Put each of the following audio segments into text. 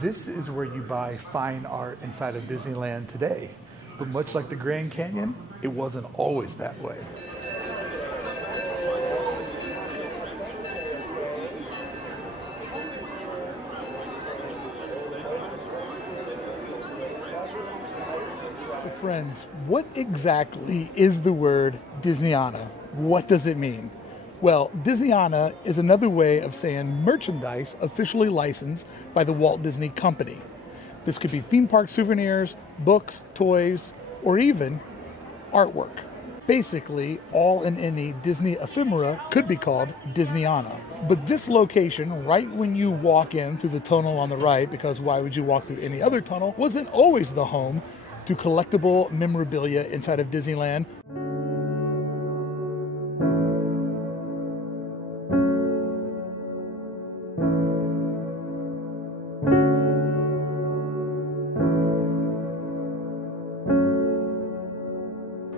This is where you buy fine art inside of Disneyland today. But much like the Grand Canyon, it wasn't always that way. So friends, what exactly is the word Disneyana? What does it mean? Well, Disneyana is another way of saying merchandise officially licensed by the Walt Disney Company. This could be theme park souvenirs, books, toys, or even artwork. Basically, all and any Disney ephemera could be called Disneyana. But this location, right when you walk in through the tunnel on the right, because why would you walk through any other tunnel, wasn't always the home to collectible memorabilia inside of Disneyland.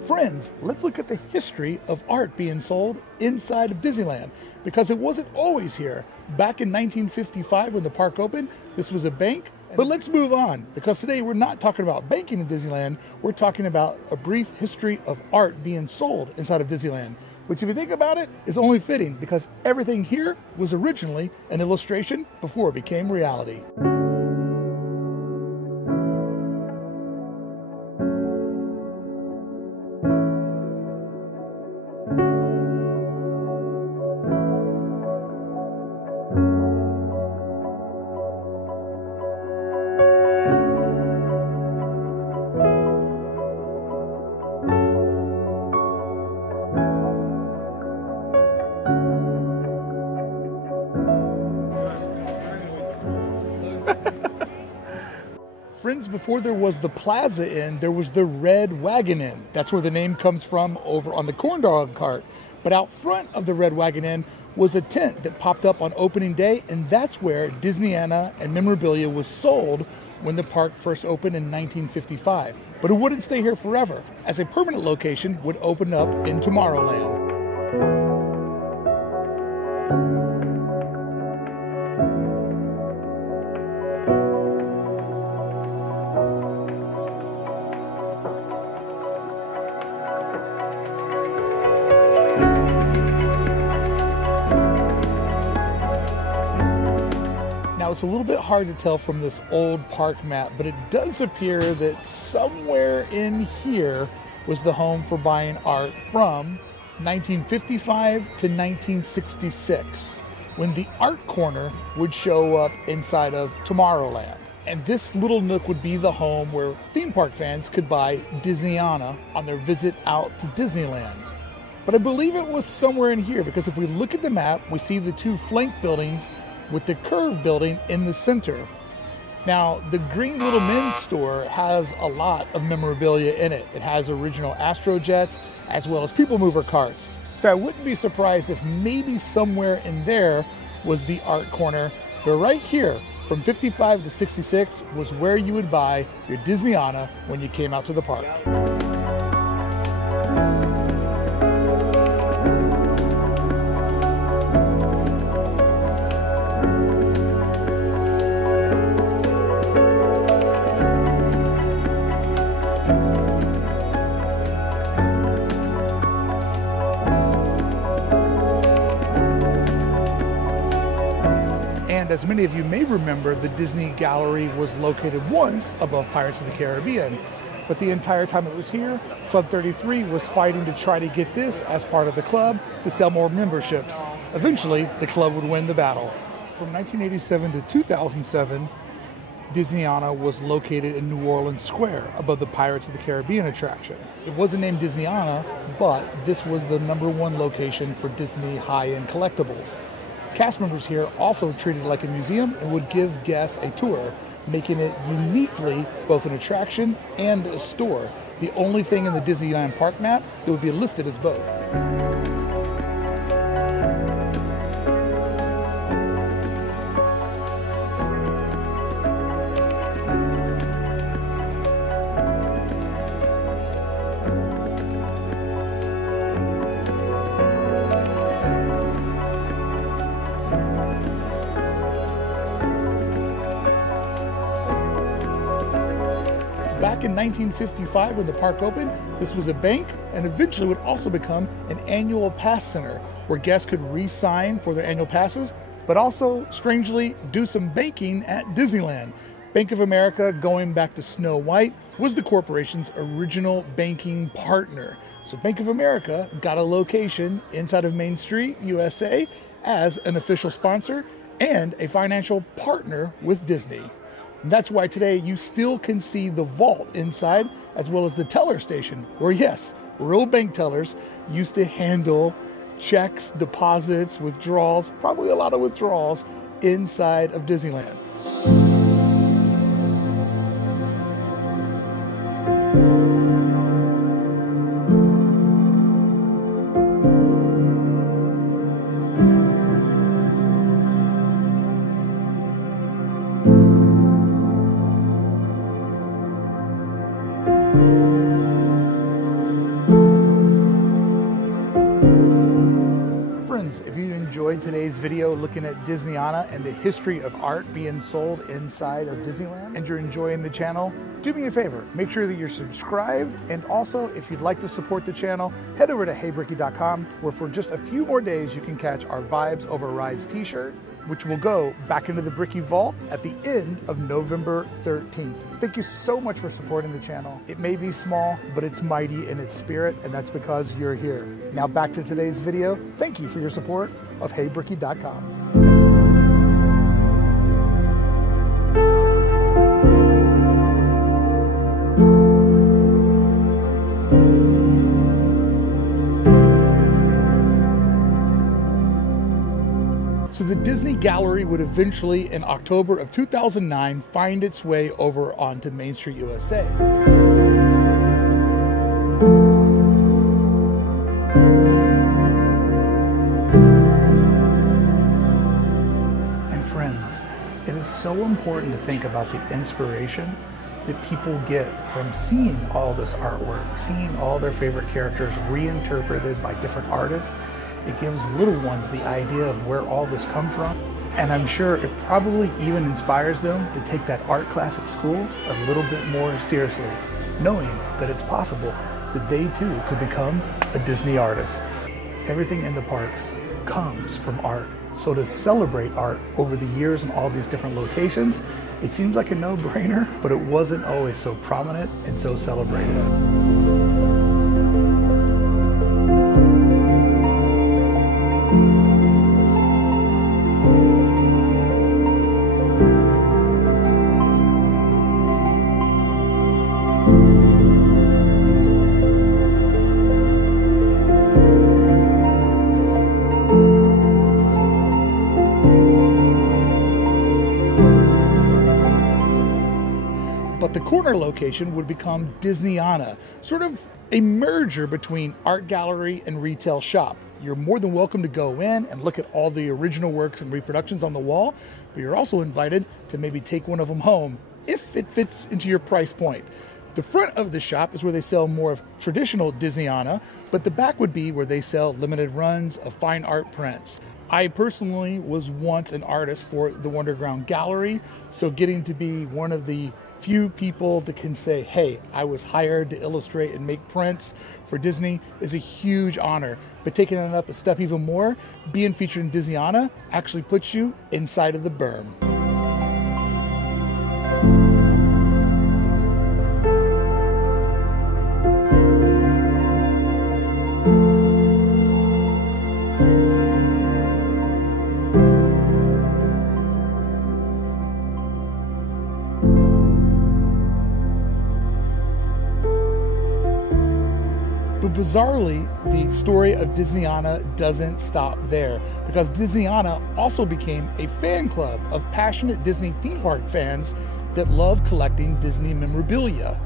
Friends, let's look at the history of art being sold inside of Disneyland, because it wasn't always here. Back in 1955 when the park opened, this was a bank. But let's move on, because today we're not talking about banking in Disneyland, we're talking about a brief history of art being sold inside of Disneyland, which if you think about it, is only fitting because everything here was originally an illustration before it became reality. Friends, before there was the Plaza Inn, there was the Red Wagon Inn. That's where the name comes from, over on the corn dog cart. But out front of the Red Wagon Inn was a tent that popped up on opening day, and that's where Disneyana and memorabilia was sold when the park first opened in 1955. But it wouldn't stay here forever, as a permanent location would open up in Tomorrowland. Now, it's a little bit hard to tell from this old park map, but it does appear that somewhere in here was the home for buying art from 1955 to 1966, when the art corner would show up inside of Tomorrowland. And this little nook would be the home where theme park fans could buy Disneyana on their visit out to Disneyland. But I believe it was somewhere in here, because if we look at the map, we see the two flank buildings with the curved building in the center. Now, the Green Little Men's store has a lot of memorabilia in it. It has original Astrojets as well as People Mover carts. So I wouldn't be surprised if maybe somewhere in there was the art corner. But right here, from 55 to 66, was where you would buy your Disneyana when you came out to the park. And as many of you may remember, the Disney Gallery was located once above Pirates of the Caribbean. But the entire time it was here, Club 33 was fighting to try to get this as part of the club to sell more memberships. Eventually, the club would win the battle. From 1987 to 2007, Disneyana was located in New Orleans Square above the Pirates of the Caribbean attraction. It wasn't named Disneyana, but this was the #1 location for Disney high-end collectibles. Cast members here also treated it like a museum and would give guests a tour, making it uniquely both an attraction and a store. The only thing in the Disneyland park map that would be listed as both. Back in 1955, when the park opened, this was a bank and eventually would also become an annual pass center where guests could re-sign for their annual passes, but also, strangely, do some banking at Disneyland. Bank of America, going back to Snow White, was the corporation's original banking partner. So Bank of America got a location inside of Main Street, USA, as an official sponsor and a financial partner with Disney. And that's why today you still can see the vault inside, as well as the teller station, where yes, real bank tellers used to handle checks, deposits, withdrawals, probably a lot of withdrawals inside of Disneyland. Friends, if you enjoyed today's video looking at Disneyana and the history of art being sold inside of Disneyland, and you're enjoying the channel, do me a favor, make sure that you're subscribed, and also if you'd like to support the channel, head over to heybrickey.com, where for just a few more days you can catch our Vibes Over Rides t-shirt, which will go back into the Brickey vault at the end of November 13th. Thank you so much for supporting the channel. It may be small, but it's mighty in its spirit, and that's because you're here. Now back to today's video. Thank you for your support of heybrickey.com. So the Disney Gallery would eventually, in October of 2009, find its way over onto Main Street, USA. And friends, it is so important to think about the inspiration that people get from seeing all this artwork, seeing all their favorite characters reinterpreted by different artists. It gives little ones the idea of where all this come from. And I'm sure it probably even inspires them to take that art class at school a little bit more seriously, knowing that it's possible that they too could become a Disney artist. Everything in the parks comes from art. So to celebrate art over the years in all these different locations, it seems like a no-brainer, but it wasn't always so prominent and so celebrated. But the corner location would become Disneyana, sort of a merger between art gallery and retail shop. You're more than welcome to go in and look at all the original works and reproductions on the wall, but you're also invited to maybe take one of them home if it fits into your price point. The front of the shop is where they sell more of traditional Disneyana, but the back would be where they sell limited runs of fine art prints. I personally was once an artist for the Wonderground Gallery, so getting to be one of the few people that can say, hey, I was hired to illustrate and make prints for Disney is a huge honor. But taking it up a step even more, being featured in Disneyana actually puts you inside of the berm. But bizarrely, the story of Disneyana doesn't stop there, because Disneyana also became a fan club of passionate Disney theme park fans that love collecting Disney memorabilia.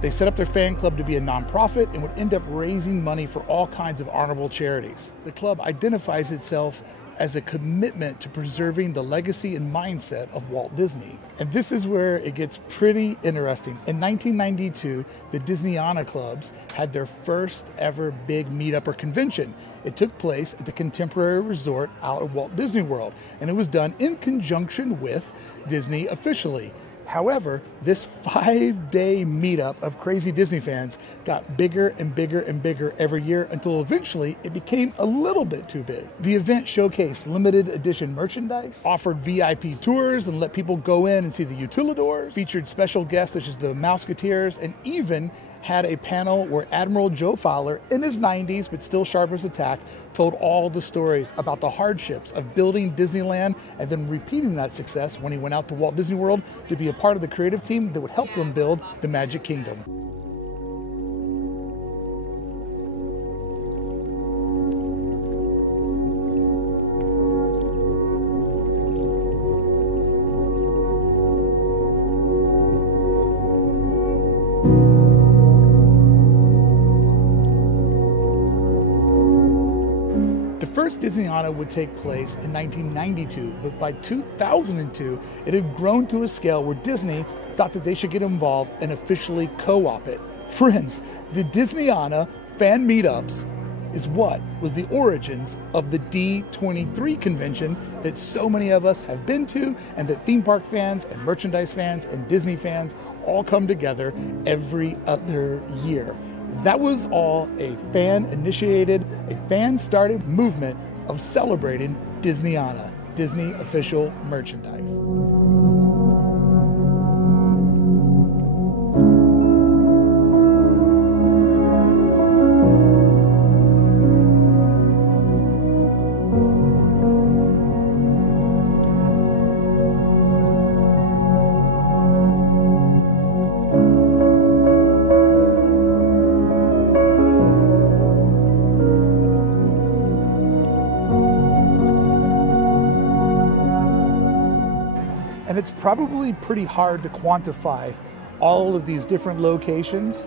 They set up their fan club to be a nonprofit and would end up raising money for all kinds of honorable charities. The club identifies itself as a commitment to preserving the legacy and mindset of Walt Disney. And this is where it gets pretty interesting. In 1992, the Disneyana clubs had their first ever big meetup or convention. It took place at the Contemporary Resort out of Walt Disney World, and it was done in conjunction with Disney officially. However, this 5-day meetup of crazy Disney fans got bigger and bigger and bigger every year until eventually it became a little bit too big. The event showcased limited edition merchandise, offered VIP tours and let people go in and see the utilidors, featured special guests such as the Mouseketeers, and even had a panel where Admiral Joe Fowler, in his 90s but still sharp as a tack, told all the stories about the hardships of building Disneyland and then repeating that success when he went out to Walt Disney World to be a part of the creative team that would help them build the Magic Kingdom. The first Disneyana would take place in 1992, but by 2002, it had grown to a scale where Disney thought that they should get involved and officially co-op it. Friends, the Disneyana fan meetups is what was the origins of the D23 convention that so many of us have been to, and that theme park fans and merchandise fans and Disney fans all come together every other year. That was all a fan-initiated, a fan-started movement of celebrating Disneyana, Disney official merchandise. And it's probably pretty hard to quantify all of these different locations,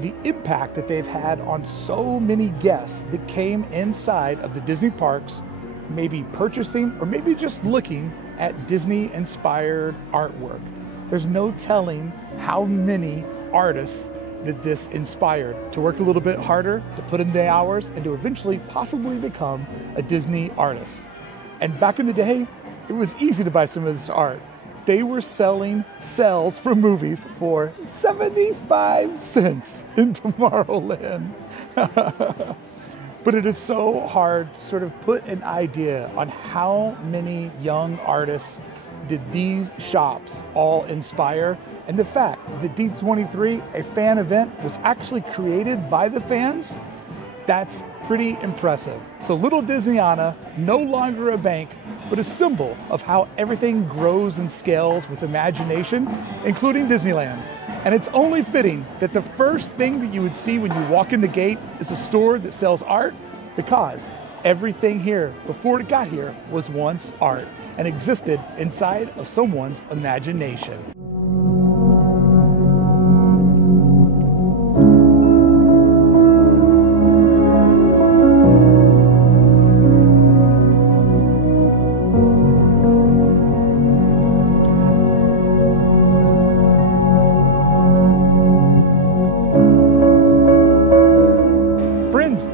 the impact that they've had on so many guests that came inside of the Disney parks, maybe purchasing or maybe just looking at Disney-inspired artwork. There's no telling how many artists that this inspired to work a little bit harder, to put in the hours, and to eventually possibly become a Disney artist. And back in the day, it was easy to buy some of this art. They were selling cells from movies for 75 cents in Tomorrowland. But it is so hard to sort of put an idea on how many young artists did these shops all inspire. And the fact that D23, a fan event, was actually created by the fans, that's pretty impressive. So Little Disneyana, no longer a bank, but a symbol of how everything grows and scales with imagination, including Disneyland. And it's only fitting that the first thing that you would see when you walk in the gate is a store that sells art, because everything here before it got here was once art and existed inside of someone's imagination.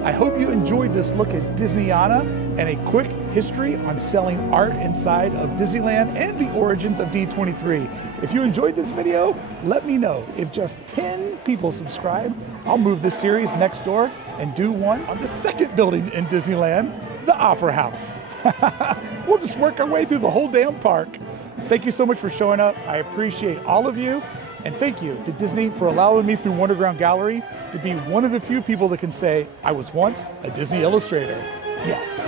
I hope you enjoyed this look at Disneyana and a quick history on selling art inside of Disneyland and the origins of D23. If you enjoyed this video, let me know. If just 10 people subscribe, I'll move this series next door and do one on the second building in Disneyland, the Opera House. We'll just work our way through the whole damn park. Thank you so much for showing up. I appreciate all of you. And thank you to Disney for allowing me through Wonderground Gallery to be one of the few people that can say I was once a Disney illustrator. Yes.